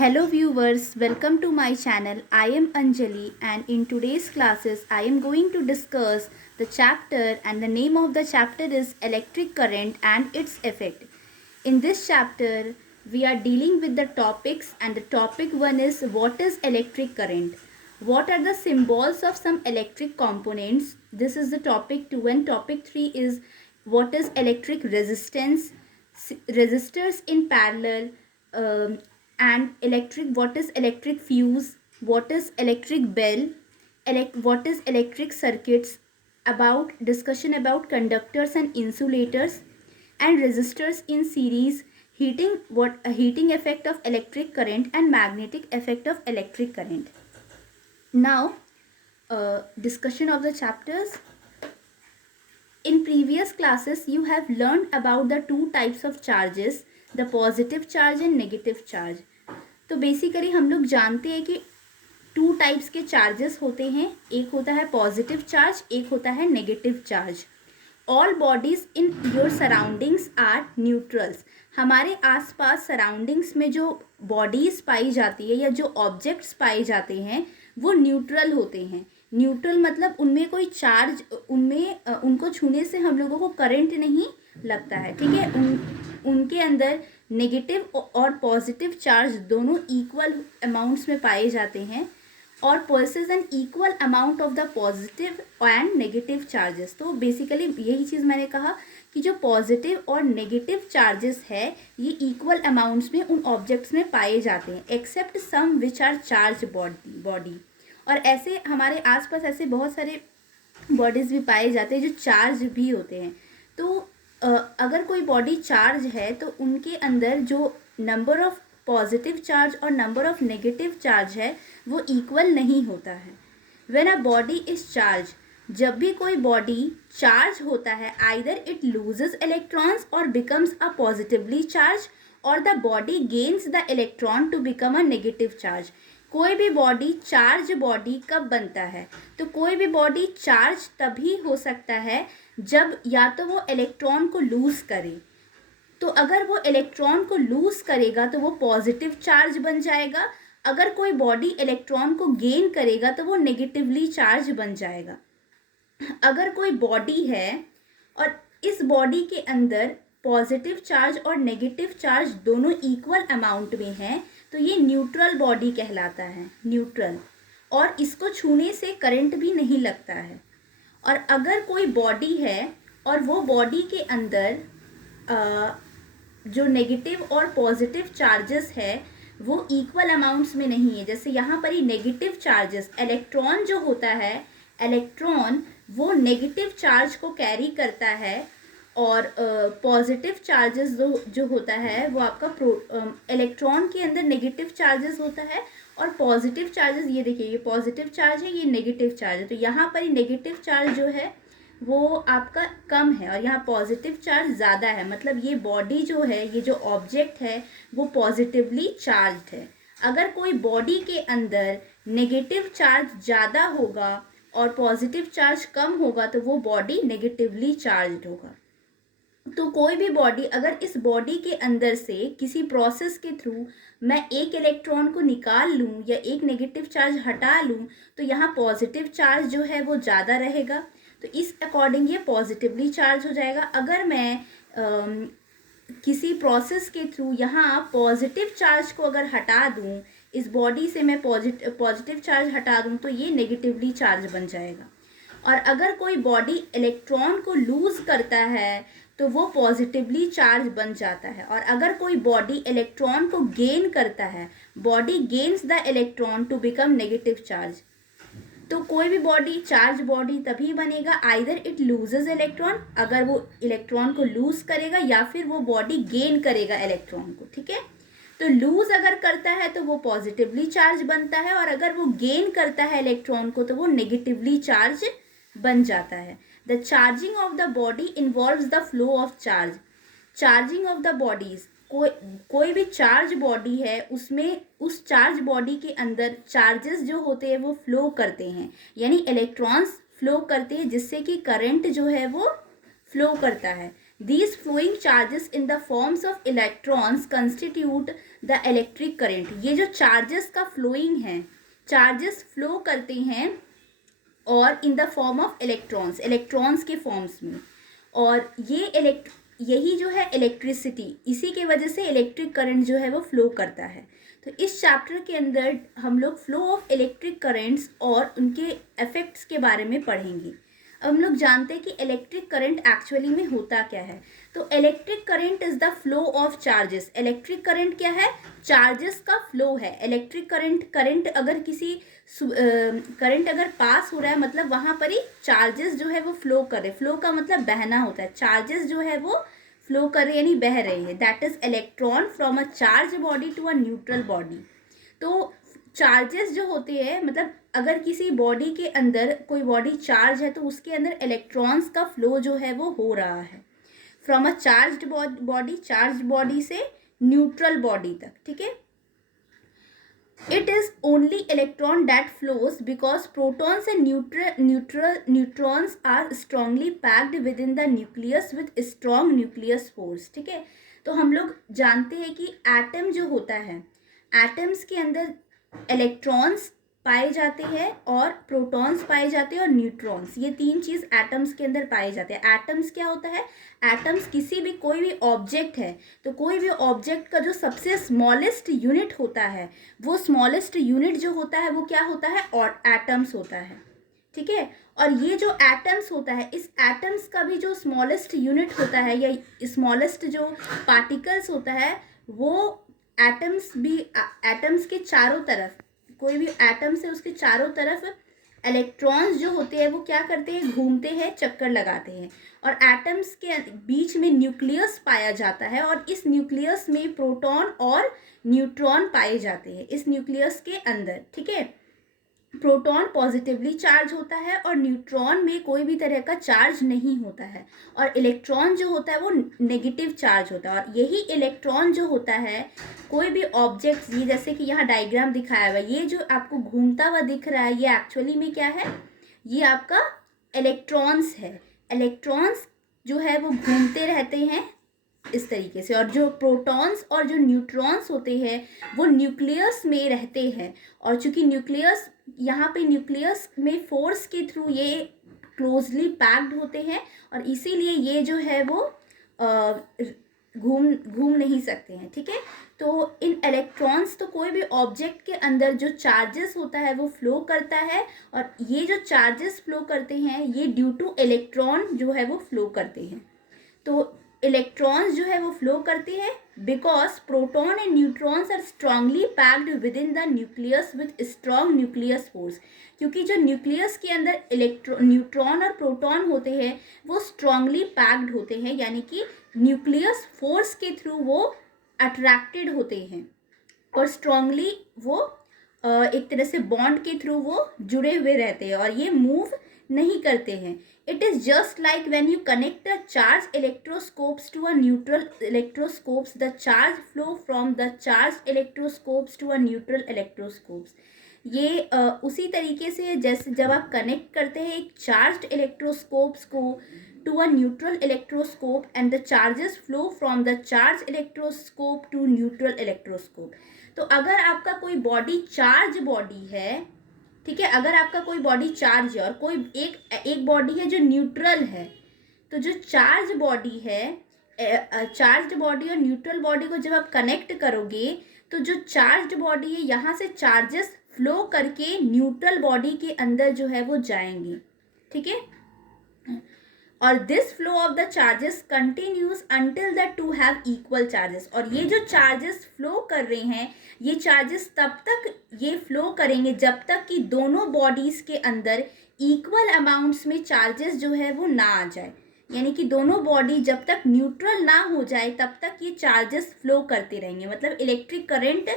Hello viewers, welcome to my channel. I am Anjali and in today's classes I am going to discuss the chapter, and the name of the chapter is Electric Current and its Effect. In this chapter we are dealing with the topics, and the topic 1 is what is electric current? What are the symbols of some electric components? This is the topic 2, and topic 3 is what is electric resistance, resistors in parallel, um, and what is electric fuse, what is electric bell, what is electric circuits, about discussion about conductors and insulators, and resistors in series, heating effect of electric current and magnetic effect of electric current. Now discussion of the chapters. In previous classes you have learned about the two types of charges, the positive charge and negative charge. तो basically हम लोग जानते हैं कि two types के charges होते हैं, एक होता है पॉजिटिव चार्ज, एक होता है negative charge. All bodies in your surroundings are neutrals. हमारे आसपास सराउंडिंग्स में जो बॉडीज पाई जाती है या जो ऑब्जेक्ट्स पाए जाते हैं वो न्यूट्रल होते हैं. न्यूट्रल मतलब उनमें कोई चार्ज, उनको छूने से हम लोगों को करंट नहीं लगता है. ठीक है, उनके अंदर नेगेटिव और पॉजिटिव चार्ज दोनों इक्वल अमाउंट्स में पाए जाते हैं और possesses an equal amount of the positive and negative charges. तो बेसिकली यही चीज़ मैंने कहा कि जो पॉजिटिव और नेगेटिव चार्जेस है ये इक्वल अमाउंट्स में उन ऑब्जेक्ट्स में पाए जाते हैं, except some which are charge body. और ऐसे हमारे आसपास ऐसे बहुत सारे बॉडीज़ भी पाए जाते हैं जो चार्ज भी होते हैं. तो अगर कोई बॉडी चार्ज है तो उनके अंदर जो नंबर ऑफ पॉजिटिव चार्ज और नंबर ऑफ नेगेटिव चार्ज है वो इक्वल नहीं होता है. When a body is charge, जब भी कोई बॉडी चार्ज होता है, आइदर इट लूजेस इलेक्ट्रॉन्स और बिकम्स अ पॉजिटिवली चार्ज, और the body gains the electron to become a negative charge. कोई भी बॉडी चार्ज बॉडी कब बनता है? तो कोई भी बॉडी चार्ज तभी हो सकता है जब या तो वो इलेक्ट्रॉन को लूज़ करे. तो अगर वो इलेक्ट्रॉन को लूज़ करेगा तो वो पॉजिटिव चार्ज बन जाएगा. अगर कोई बॉडी इलेक्ट्रॉन को गेन करेगा तो वो नेगेटिवली चार्ज बन जाएगा. अगर कोई बॉडी है और इस बॉडी के अंदर पॉजिटिव चार्ज और नेगेटिव चार्ज दोनों इक्वल अमाउंट में हैं तो ये न्यूट्रल बॉडी कहलाता है, न्यूट्रल. और इसको छूने से करंट भी नहीं लगता है. और अगर कोई बॉडी है और वो बॉडी के अंदर जो नेगेटिव और पॉजिटिव चार्जेस है वो इक्वल अमाउंट्स में नहीं है, जैसे यहाँ पर ही नेगेटिव चार्जेस, इलेक्ट्रॉन जो होता है, इलेक्ट्रॉन वो नेगेटिव चार्ज को कैरी करता है और पॉजिटिव चार्जेस जो होता है वो आपका इलेक्ट्रॉन के अंदर नेगेटिव चार्जेस होता है और पॉजिटिव चार्जेस, ये देखिए ये पॉजिटिव चार्ज है, ये नेगेटिव चार्ज है. तो यहाँ पर ही नेगेटिव चार्ज जो है वो आपका कम है और यहाँ पॉजिटिव चार्ज ज़्यादा है. मतलब ये बॉडी जो है, ये जो ऑब्जेक्ट है वो पॉजिटिवली चार्ज्ड है. अगर कोई बॉडी के अंदर नेगेटिव चार्ज ज़्यादा होगा और पॉजिटिव चार्ज कम होगा तो वो बॉडी नेगेटिवली चार्ज्ड होगा. तो कोई भी बॉडी, अगर इस बॉडी के अंदर से किसी प्रोसेस के थ्रू मैं एक इलेक्ट्रॉन को निकाल लूँ या एक नेगेटिव चार्ज हटा लूँ तो यहाँ पॉजिटिव चार्ज जो है वो ज़्यादा रहेगा, तो इस अकॉर्डिंग ये पॉजिटिवली चार्ज हो जाएगा. अगर मैं किसी प्रोसेस के थ्रू यहाँ पॉजिटिव चार्ज को अगर हटा दूँ, इस बॉडी से मैं पॉजिटिव चार्ज हटा दूँ तो ये नेगेटिवली चार्ज बन जाएगा. और अगर कोई बॉडी इलेक्ट्रॉन को लूज़ करता है तो वो पॉजिटिवली चार्ज बन जाता है. और अगर कोई बॉडी इलेक्ट्रॉन को गेन करता है, body gains the electron to become negative charge. तो कोई भी बॉडी चार्ज बॉडी तभी बनेगा आइदर इट लूजेस इलेक्ट्रॉन, अगर वो इलेक्ट्रॉन को लूज़ करेगा, या फिर वो बॉडी गेन करेगा इलेक्ट्रॉन को. ठीक है, तो लूज़ अगर करता है तो वो पॉजिटिवली चार्ज बनता है और अगर वो गेन करता है इलेक्ट्रॉन को तो वो नेगेटिवली चार्ज बन जाता है. The charging of the body involves the flow of charge. Charging of the bodies, कोई भी चार्ज बॉडी है उसमें उस चार्ज बॉडी के अंदर चार्जेस जो होते हैं वो फ्लो करते हैं, यानी इलेक्ट्रॉन्स फ्लो करते हैं जिससे कि करंट जो है वो फ्लो करता है. These flowing charges in the forms of electrons constitute the electric current. ये जो charges का flowing है, charges flow करते हैं और in the form of electrons, electrons के forms में, और यही जो है इलेक्ट्रिसिटी, इसी के वजह से इलेक्ट्रिक करंट जो है वो फ्लो करता है। तो इस चैप्टर के अंदर हम लोग फ्लो ऑफ इलेक्ट्रिक करंट्स और उनके इफेक्ट्स के बारे में पढ़ेंगे। अब हम लोग जानते हैं कि इलेक्ट्रिक करंट एक्चुअली में होता क्या है। तो electric current is the flow of charges. Electric current क्या है? चार्जेस का फ्लो है। इलेक्ट्रिक करंट अगर किसी करंट अगर पास हो रहा है, मतलब वहाँ पर ही चार्जेस जो है वो फ्लो कर रहे। फ्लो का मतलब बहना होता है। चार्जेस जो है वो फ्लो कर रहे यानी बह रही है। That is electron from a charge body to a neutral body. तो चार्जेस जो होते हैं, मतलब अगर किसी बॉडी के अंदर कोई बॉडी चार्ज है तो उसके अंदर इलेक्ट्रॉन्स का फ्लो जो है वो हो रहा है from a charged body, charge body से न्यूट्रल बॉडी तक। ठीक है। It is only electron that flows because protons and neutrons are strongly packed within the nucleus with strong nucleus force. ठीक है। तो हम लोग जानते हैं कि एटम जो होता है, एटम्स के अंदर इलेक्ट्रॉन्स पाए जाते हैं और प्रोटॉन्स पाए जाते हैं और न्यूट्रॉन्स, ये तीन चीज़ एटम्स के अंदर पाए जाते हैं। एटम्स क्या होता है? एटम्स किसी भी कोई भी ऑब्जेक्ट है तो कोई भी ऑब्जेक्ट का जो सबसे स्मॉलेस्ट यूनिट होता है, वो स्मॉलेस्ट यूनिट जो होता है वो क्या होता है? और एटम्स होता है। ठीक है। और ये जो एटम्स होता है, इस एटम्स का भी जो स्मॉलेस्ट यूनिट होता है या स्मॉलेस्ट जो पार्टिकल्स होता है, वो एटम्स भी, एटम्स के चारों तरफ, कोई भी एटम से उसके चारों तरफ इलेक्ट्रॉन्स जो होते हैं वो क्या करते हैं? घूमते हैं, चक्कर लगाते हैं। और एटम्स के बीच में न्यूक्लियस पाया जाता है और इस न्यूक्लियस में प्रोटॉन और न्यूट्रॉन पाए जाते हैं इस न्यूक्लियस के अंदर। ठीक है। प्रोटॉन पॉजिटिवली चार्ज होता है और न्यूट्रॉन में कोई भी तरह का चार्ज नहीं होता है, और इलेक्ट्रॉन जो होता है वो नेगेटिव चार्ज होता है। और यही इलेक्ट्रॉन जो होता है, कोई भी ऑब्जेक्ट, ये जैसे कि यहाँ डायग्राम दिखाया हुआ है, ये जो आपको घूमता हुआ दिख रहा है, ये एक्चुअली में क्या है? ये आपका इलेक्ट्रॉन्स है। इलेक्ट्रॉन्स जो है वो घूमते रहते हैं इस तरीके से, और जो प्रोटॉन्स और जो न्यूट्रॉन्स होते हैं वो न्यूक्लियस में रहते हैं। और चूंकि न्यूक्लियस, यहाँ पे न्यूक्लियस में फोर्स के थ्रू ये क्लोजली पैक्ड होते हैं और इसीलिए ये जो है वो घूम नहीं सकते हैं। ठीक है। तो इन इलेक्ट्रॉन्स, तो कोई भी ऑब्जेक्ट के अंदर जो चार्जेस होता है वो फ्लो करता है, और ये जो चार्जेस फ्लो करते हैं ये ड्यू टू इलेक्ट्रॉन जो है वो फ्लो करते हैं। तो इलेक्ट्रॉन्स जो है वो फ्लो करते हैं because proton and neutrons are strongly packed within the nucleus with strong nucleus force. क्योंकि जो न्यूक्लियस के अंदर न्यूट्रॉन और प्रोटॉन होते हैं वो स्ट्रांगली पैक्ड होते हैं, यानी कि न्यूक्लियस फोर्स के थ्रू वो अट्रैक्टेड होते हैं और स्ट्रांगली वो एक तरह से बॉन्ड के थ्रू वो जुड़े हुए रहते हैं और ये मूव नहीं करते हैं। It is just like when you connect the charged electroscopes to a neutral electroscopes, the charge flow from the charged electroscopes to a neutral electroscopes. ये उसी तरीके से जैसे जब आप कनेक्ट करते हैं एक चार्ज्ड इलेक्ट्रोस्कोप्स को to a neutral electroscope and the charges flow from the charge electroscope to neutral electroscope. तो अगर आपका कोई बॉडी चार्ज बॉडी है, ठीक है, अगर आपका कोई बॉडी चार्ज है और कोई एक बॉडी है जो न्यूट्रल है, तो जो चार्ज बॉडी है, चार्ज बॉडी और न्यूट्रल बॉडी को जब आप कनेक्ट करोगे तो जो चार्ज बॉडी है यहाँ से चार्जेस फ्लो करके न्यूट्रल बॉडी के अंदर जो है वो जाएंगे। ठीक है। और this flow of the charges continues until the two have equal charges. और ये जो चार्जेस फ्लो कर रहे हैं, ये चार्जेस तब तक ये फ्लो करेंगे जब तक कि दोनों बॉडीज के अंदर इक्वल अमाउंट्स में चार्जेस जो है वो ना आ जाए, यानी कि दोनों बॉडी जब तक न्यूट्रल ना हो जाए तब तक ये चार्जेस फ्लो करते रहेंगे। मतलब इलेक्ट्रिक करंट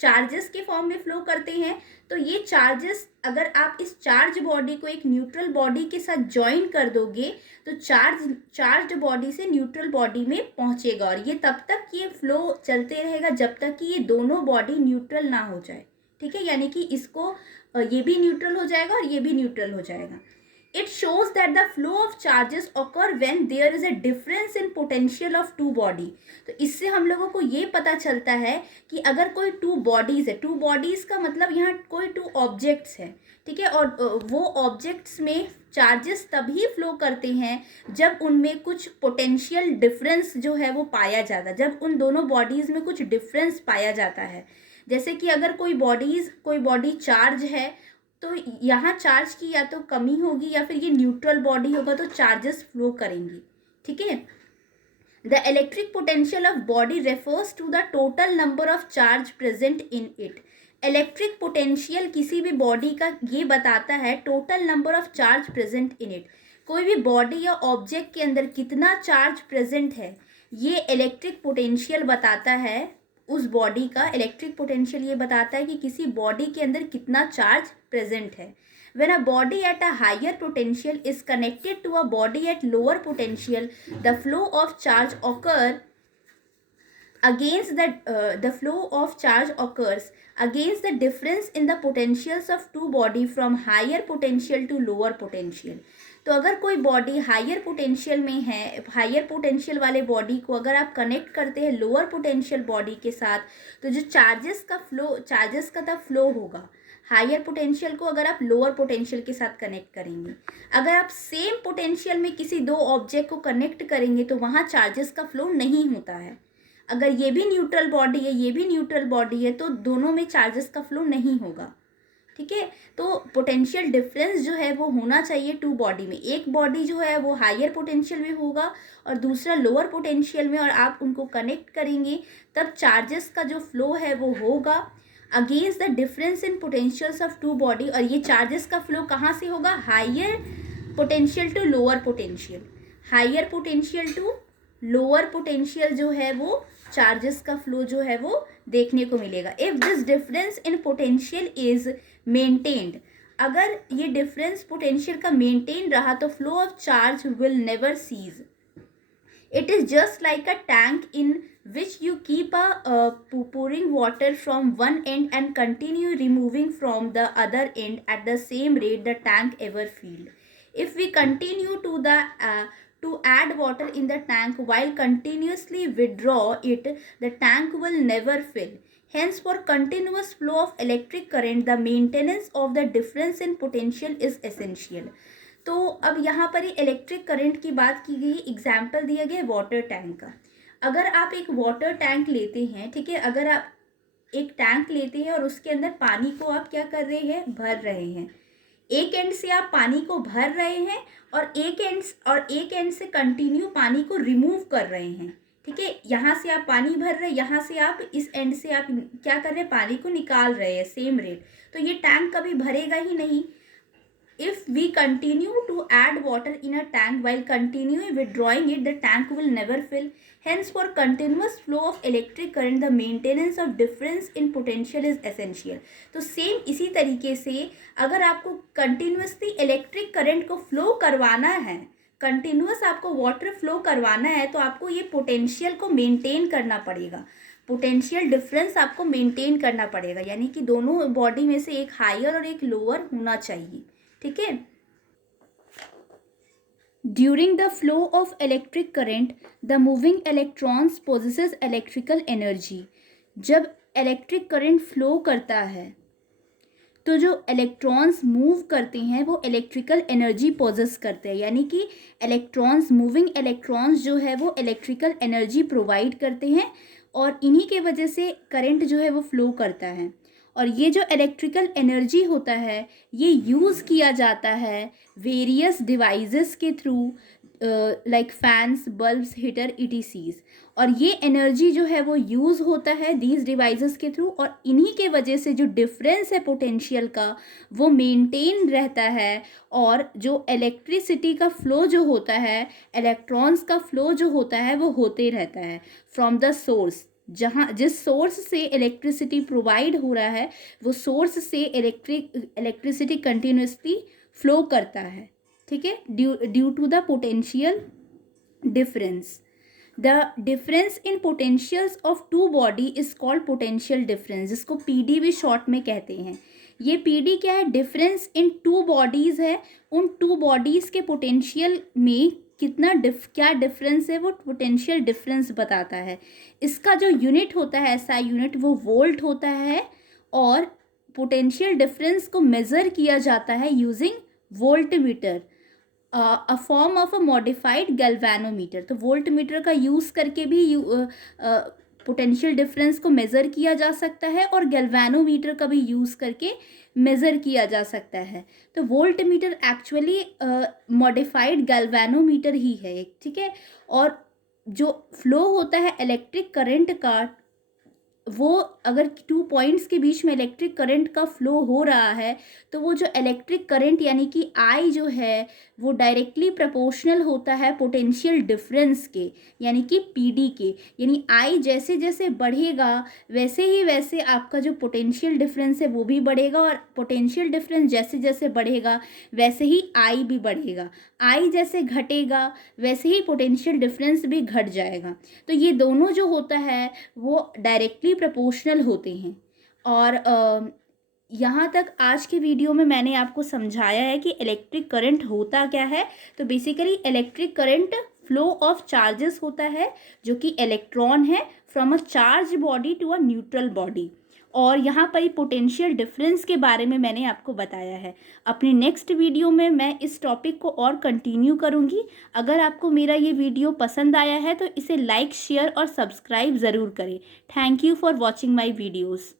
चार्जेस के फॉर्म में फ्लो करते हैं। तो ये चार्जेस, अगर आप इस चार्ज बॉडी को एक न्यूट्रल बॉडी के साथ ज्वाइन कर दोगे तो चार्ज्ड बॉडी से न्यूट्रल बॉडी में पहुंचेगा, और ये तब तक ये फ्लो चलते रहेगा जब तक कि ये दोनों बॉडी न्यूट्रल ना हो जाए। ठीक है। यानी कि इसको ये भी न्यूट्रल हो जाएगा और ये भी न्यूट्रल हो जाएगा। It shows that the flow of charges occur when there is a difference in potential of two body. तो इससे हम लोगों को ये पता चलता है कि अगर कोई टू बॉडीज है, टू बॉडीज का मतलब यहाँ कोई टू ऑब्जेक्ट्स है, ठीक है, और वो ऑब्जेक्ट्स में चार्जेस तभी फ्लो करते हैं जब उनमें कुछ पोटेंशियल डिफरेंस जो है वो पाया जाता है, जब उन दोनों बॉडीज में कुछ डिफरेंस पाया जाता है. जैसे कि अगर कोई बॉडी चार्ज है तो यहाँ चार्ज की या तो कमी होगी या फिर ये न्यूट्रल बॉडी होगा तो चार्जेस फ्लो करेंगी. ठीक है. The electric potential of body refers to the total number of charge present in it. Electric potential किसी भी बॉडी का ये बताता है total number of charge present in it. कोई भी बॉडी या ऑब्जेक्ट के अंदर कितना चार्ज प्रेजेंट है ये इलेक्ट्रिक पोटेंशियल बताता है. उस बॉडी का इलेक्ट्रिक पोटेंशियल ये बताता है कि किसी बॉडी के अंदर कितना चार्ज प्रेजेंट है. When a body at a higher potential is connected to a body at lower potential, the flow of charge occurs against the difference in the potentials of two body from higher potential to lower potential. तो अगर कोई body higher potential में है, higher potential वाले body को अगर आप connect करते हैं लोअर पोटेंशियल बॉडी के साथ तो जो चार्जेस का तब फ्लो होगा. हायर पोटेंशियल को अगर आप लोअर पोटेंशियल के साथ कनेक्ट करेंगे, अगर आप सेम पोटेंशियल में किसी दो ऑब्जेक्ट को कनेक्ट करेंगे तो वहाँ चार्जेस का फ्लो नहीं होता है. अगर ये भी न्यूट्रल बॉडी है, ये भी न्यूट्रल बॉडी है तो दोनों में चार्जेस का फ्लो नहीं होगा. ठीक है. तो पोटेंशियल डिफरेंस जो है वो होना चाहिए टू बॉडी में. एक बॉडी जो है वो हायर पोटेंशियल में होगा और दूसरा लोअर पोटेंशियल में, और आप उनको कनेक्ट करेंगे तब चार्जेस का जो फ्लो है वो होगा against the difference in potentials of two body. और ये चार्जेस का फ्लो कहाँ से होगा? Higher potential to lower potential. Higher potential to lower potential जो है वो चार्जेस का फ्लो जो है वो देखने को मिलेगा. If this difference in potential is maintained, अगर ये डिफरेंस पोटेंशियल का मेंटेन रहा तो flow of charge will never cease. It is just like a tank in which you keep pouring water from one end and continue removing from the other end at the same rate the tank ever filled. If we continue to add water in the tank while continuously withdraw it, the tank will never fill. Hence, for continuous flow of electric current, the maintenance of the difference in potential is essential. तो अब यहाँ पर electric current की बात की गई, example दिया गया वाटर टैंक का. अगर आप एक वाटर टैंक लेते हैं, ठीक है, अगर आप एक टैंक लेते हैं और उसके अंदर पानी को आप क्या कर रहे हैं? भर रहे हैं. एक एंड से आप पानी को भर रहे हैं और एक एंड से कंटिन्यू पानी को रिमूव कर रहे हैं. ठीक है. यहाँ से आप पानी भर रहे हैं, यहाँ से आप इस एंड से आप क्या कर रहे हैं? पानी को निकाल रहे हैं सेम रेट. तो ये टैंक कभी भरेगा ही नहीं. If we continue to add water in a tank while continually withdrawing it, the tank will never fill. Hence, for continuous flow of electric current, the maintenance of difference in potential is essential. तो same इसी तरीके से अगर आपको continuously electric current को flow करवाना है, continuous आपको वाटर फ्लो करवाना है, तो आपको ये पोटेंशियल को मेंटेन करना पड़ेगा. पोटेंशियल डिफरेंस आपको मेंटेन करना पड़ेगा, यानी कि दोनों बॉडी में से एक हायर और एक लोअर होना चाहिए. ठीक है. During the flow of electric current the moving electrons possesses electrical energy. जब इलेक्ट्रिक करंट फ्लो करता है तो जो इलेक्ट्रॉन्स मूव करते हैं वो इलेक्ट्रिकल एनर्जी पोजेस करते हैं, यानी कि मूविंग इलेक्ट्रॉन्स जो है वो इलेक्ट्रिकल एनर्जी प्रोवाइड करते हैं और इन्हीं के वजह से करंट जो है वो फ्लो करता है. और ये जो इलेक्ट्रिकल एनर्जी होता है ये यूज़ किया जाता है वेरियस डिवाइसेस के through, like fans, bulbs, heater, ETCs. और ये एनर्जी जो है वो यूज़ होता है दीज डिवाइसेस के थ्रू, और इन्हीं के वजह से जो डिफरेंस है पोटेंशियल का वो मेंटेन रहता है. और जो इलेक्ट्रिसिटी का फ्लो जो होता है, इलेक्ट्रॉन्स का फ्लो जो होता है वो होते रहता है फ्रॉम द सोर्स. जिस सोर्स से इलेक्ट्रिसिटी प्रोवाइड हो रहा है वो सोर्स से इलेक्ट्रिसिटी कंटिन्यूसली फ्लो करता है. ठीक है. Due to the potential difference. The difference in potentials of two body is called potential difference, जिसको PD भी शॉर्ट में कहते हैं. ये पीडी क्या है, डिफरेंस इन टू बॉडीज़ है, उन टू बॉडीज़ के पोटेंशियल में कितना क्या डिफरेंस है वो पोटेंशियल डिफरेंस बताता है। इसका जो यूनिट होता है ऐसा यूनिट वो वोल्ट होता है और पोटेंशियल डिफरेंस को मेज़र किया जाता है using voltmeter, a form of a modified galvanometer. तो वोल्टमीटर का यूज़ करके भी पोटेंशियल डिफरेंस को मेज़र किया जा सकता है और गैल्वेनोमीटर का भी यूज़ करके मेज़र किया जा सकता है। तो वोल्टमीटर एक्चुअली मॉडिफाइड गैल्वेनोमीटर ही है एक, ठीक है। और जो फ्लो होता है इलेक्ट्रिक करंट का, वो अगर 2 पॉइंट्स के बीच में इलेक्ट्रिक करंट का फ्लो हो रहा है तो वो जो इलेक्ट्रिक करंट यानी कि आई जो है वो डायरेक्टली प्रोपोर्शनल होता है पोटेंशियल डिफरेंस के, यानी कि पीडी के। यानी आई जैसे जैसे बढ़ेगा वैसे आपका जो पोटेंशियल डिफरेंस है वो भी बढ़ेगा, और पोटेंशियल डिफरेंस जैसे जैसे बढ़ेगा वैसे ही आई भी बढ़ेगा। आई जैसे घटेगा वैसे ही पोटेंशियल डिफरेंस भी घट जाएगा। तो ये दोनों जो होता है वो डायरेक्टली प्रोपोर्शनल होते हैं। और यहाँ तक आज के वीडियो में मैंने आपको समझाया है कि इलेक्ट्रिक करंट होता क्या है। तो basically electric current flow of charges होता है, जो कि इलेक्ट्रॉन है from a charge body to a neutral body. और यहाँ पर ही पोटेंशियल डिफरेंस के बारे में मैंने आपको बताया है। अपनी नेक्स्ट वीडियो में मैं इस टॉपिक को और कंटिन्यू करूँगी। अगर आपको मेरा ये वीडियो पसंद आया है तो इसे लाइक, शेयर और सब्सक्राइब ज़रूर करें। Thank you for watching my videos.